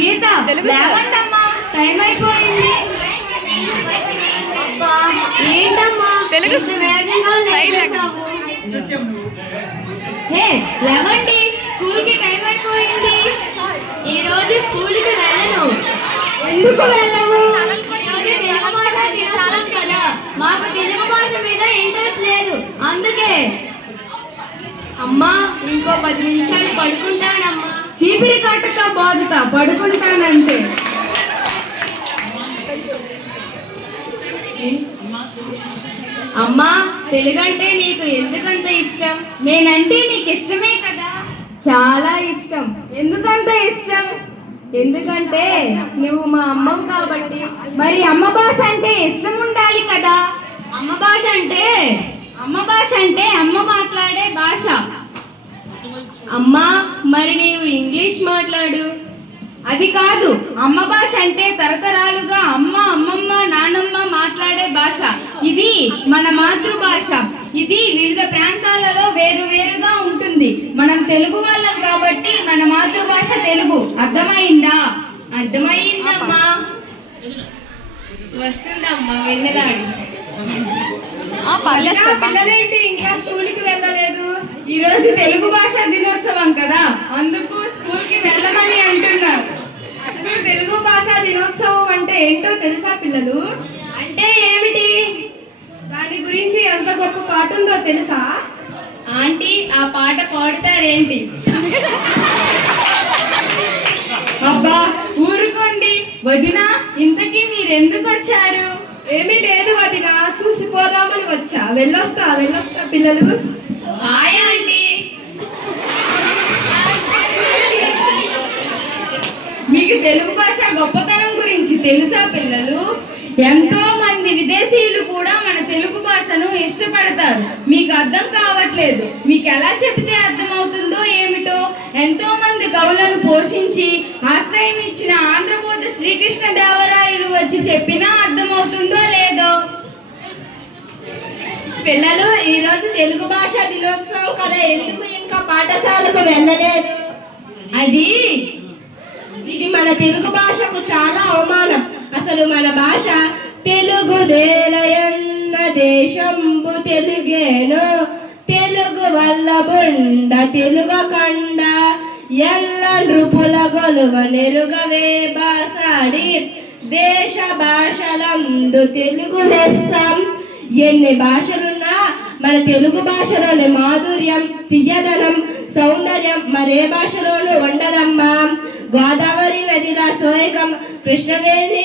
గీత లేవండమ్మా, time అయిపోయింది. ఏంటమ్మా తెలుగు వేగంగా లేచావు? హే లేవండి, స్కూల్ కి టైం అయిపోయింది. ఈ రోజు స్కూల్ కి వెళ్ళను. ఎందుకు వెళ్ళవు? తెలుగు భాష దినోత్సవం కదా, మాకు తెలుగు భాష మీద ఇంట్రెస్ట్ లేదు, అందుకే. అమ్మా ఇంకో 10 నిమిషాలు పడుకుంటానమ్మా. చీపిరి కట్టుతో బాధుతా, పడుకుంటానంటే. అమ్మా తెలుగంటే నీకు ఎందుకంత ఇష్టం? నేనంటే నీకు ఇష్టమే కదా. చాలా ఇష్టం. ఎందుకంత ఇష్టం? ఎందుకంటే నువ్వు మా అమ్మవు కాబట్టి. మరి అమ్మ భాష అంటే ఇష్టం ఉండాలి కదా. అమ్మ భాష అంటే అమ్మ మాట్లాడే భాష. అమ్మా మరి నీవు ఇంగ్లీష్ మాట్లాడు. అది కాదు, అమ్మ భాష అంటే తరతరాలుగా అమ్మ, అమ్మమ్మ, నానమ్మ మాట్లాడే భాష. ఇది మన మాతృభాష. ఇది వివిధ ప్రాంతాలలో వేరువేరుగా ఉంటుంది. మనం తెలుగు వాళ్ళం కాబట్టి మన మాతృభాష తెలుగు. అర్థమైందా? అర్థమైందమ్మా. వస్తుందమ్మా వెన్నెలాడి. పిల్లలేంటి ఇంకా స్కూల్ కి వెళ్ళలేదు? ఈ రోజు తెలుగు భాష దినోత్సవం కదా, అందుకు స్కూల్ కి వెళ్ళమని అంటున్నారు. అసలు తెలుగు భాష దినోత్సవం అంటే ఏంటో తెలుసా పిల్లలు? అంటే ఏమిటి? దాని గురించి ఎంత గొప్ప పాట ఉందో తెలుసా? ఆంటీ ఆ పాట పాడుతారేంటి? అబ్బా ఊరుకోండి వదినా, ఇంతకీ మీరెందుకు వచ్చారు? ఏమీ లేదు వదినా, చూసిపోదామని వచ్చా. వెళ్ళొస్తా పిల్లలు. Bye aunty. మీకు తెలుగు భాష గొప్పతనం గురించి తెలుసా పిల్లలు? ఎంతో మంది విదేశీయులు కూడా మన తెలుగు భాషను ఇష్టపడతారు. మీకు అర్థం కావట్లేదు. మీకు ఎలా చెబితే అర్థమవుతుందో ఏమిటో. ఎంతో మంది కవులను పోషించి ఆశ్రయం ఇచ్చిన ఆంధ్రభోజ శ్రీకృష్ణదేవరాయలు వచ్చి చెప్పినా అర్థమవుతుందో లేదో. పిల్లలు ఈరోజు తెలుగు భాష దినోత్సవం కదా, ఎందుకు ఇంకా పాఠశాలకు వెళ్ళలేదు? ఇది మన తెలుగు భాషకు చాలా అవమానం. అసలు మన భాష తెలుగు దేలయన్న దేశంబు తెలుగేను, తెలుగు వల్ల బుండ తెలుగు కండ ఎల్ల నృపుల గొలువ నెరుగవే బాసాడి దేశ భాషలందు తెలుగు లెస్సం. ఎన్ని భాషలున్నా మన తెలుగు భాషలోని మాధుర్యం, తీయదనం, సౌందర్యం మరే భాషలోనూ ఉండదమ్మా. గోదావరి నదిలా సోయగం, కృష్ణవేణి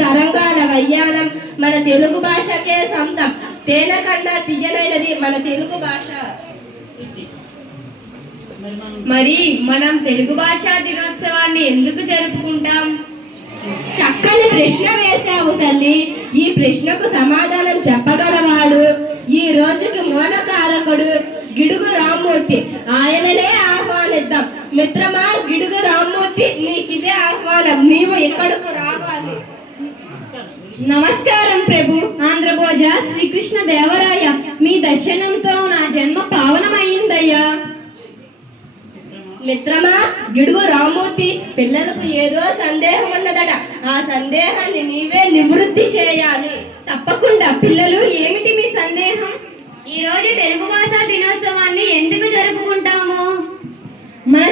తరంగాల వయ్యానం మన తెలుగు భాషకే సొంతం. తేనె కన్నా తీయనైనది మన తెలుగు భాష. మరి మనం తెలుగు భాషా దినోత్సవాన్ని ఎందుకు జరుపుకుంటాం? చక్కని ప్రశ్న వేశావు తల్లి. ఈ ప్రశ్నకు సమాధానం చెప్పగలవాడు ఈ రోజుకి మూలకారకుడు గిడుగు రామ్మూర్తి. ఆయననే ఆహ్వానిద్దాం. మిత్రమా గిడుగు రామ్మూర్తి, నీకిదే ఆహ్వానం. నీవు ఇక్కడకు రావాలి. నమస్కారం ప్రభు. ఆంధ్రభోజ శ్రీకృష్ణ దేవరాయ, మీ దర్శనంతో నా జన్మ పావనమైందయ్యా. మిత్రమా గిడుగు రామ్మూర్తి, పిల్లలకు ఏదో సందేహం ఉన్నదట. ఆ సందేహాన్ని నీవే నివృత్తి చేయాలి. తప్పకుండా. పిల్లలు ఏమిటి మీ సందేహం? ఈ రోజు తెలుగు భాషా దినోత్సవాన్ని ఎందుకు జరుపుకుంటాము? మన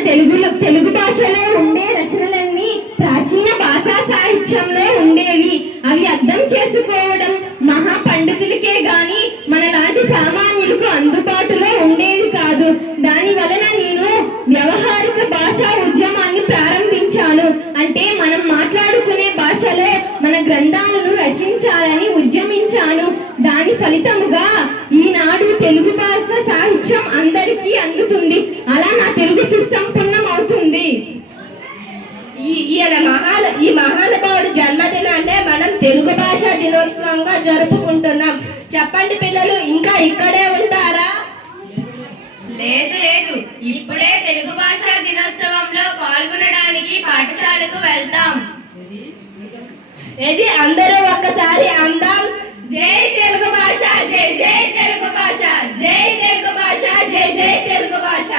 తెలుగు భాషలో ఉండే రచనలన్నీ ప్రాచీన భాషా సాహిత్యంలో ఉండేవి. అవి అర్థం చేసుకోవడం మహా పండితులకే గాని మనలాంటి సామాన్యులకు అందుబాటులో ఉండేవి కాదు. దాని వలన నేను వ్యవహారిక భాషా ఉద్యమాన్ని ప్రారంభించాను. అంటే మనం మాట్లాడుకునే భాషలో మన గ్రంథాలను రచించాలని ఉద్యమించాను. దాని ఫలితముగా ఈనాడు తెలుగు భాష సాహిత్యం అందరికీ అందుతుంది. అలా నా తెలుగు సుసంపన్నం అవుతుంది. ఈ మహానుభావుడు జన్మదినాన్నే మనం తెలుగు భాషా దినోత్సవంగా జరుపుకుంటున్నాం. చెప్పండి పిల్లలు, ఇంకా ఇక్కడే ఉంటారా? లేదు, ఇప్పుడే తెలుగు భాషా దినోత్సవంలో పాల్గొనడానికి పాఠశాలకు వెళ్తాం. ఇది అందరూ ఒక్కసారి అందాం. జై తెలుగు భాష, జై జై తెలుగు భాష, జై తెలుగు భాష, జై జై తెలుగు భాష.